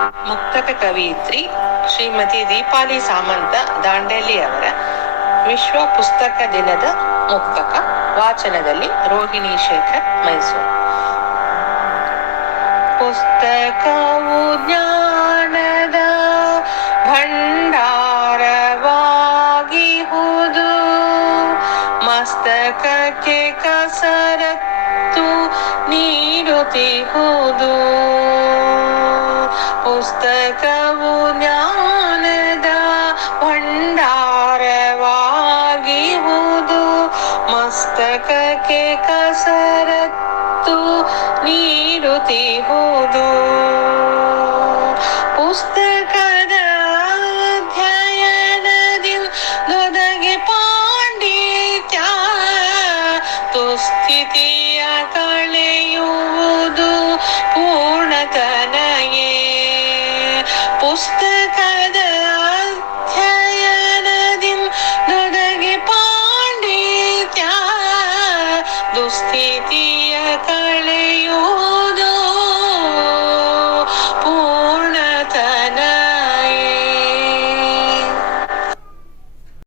ಮುಕ್ತಕ ಕವಿಯಿತ್ರಿ ಶ್ರೀಮತಿ ದೀಪಾಲಿ ಸಾಮಂತ ದಾಂಡೇಲಿ ಅವರ. ವಿಶ್ವ ಪುಸ್ತಕ ದಿನದ ಮುಕ್ತಕ ವಾಚನದಲ್ಲಿ ರೋಹಿಣಿ ಶೇಖರ್, ಮೈಸೂರು. ಪುಸ್ತಕವು ಜ್ಞಾನದ ಭಂಡಾರವಾಗಿಹುದು ಮಸ್ತಕಕ್ಕೆ ಕಸರತ್ತು ನೀಡುತ್ತಿಹುದು. ಪುಸ್ತಕವು ಜ್ಞಾನದ ಭಂಡಾರವಾಗಿವುದು ಮಸ್ತಕಕ್ಕೆ ಕಸರತ್ತು ನೀಡುತ್ತಿಹುದು ಪುಸ್ತಕದ ಅಧ್ಯಯನದಿಂದ ಪಾಂಡಿತ್ಯ ದುಸ್ಥಿತಿಯ ಪುಸ್ತಕದ ಅಧ್ಯಯನದಿಂದೊದಗೆ ಪಾಂಡಿತ್ಯ ದುಸ್ಥಿತಿಯ ಕಳೆಯುವುದು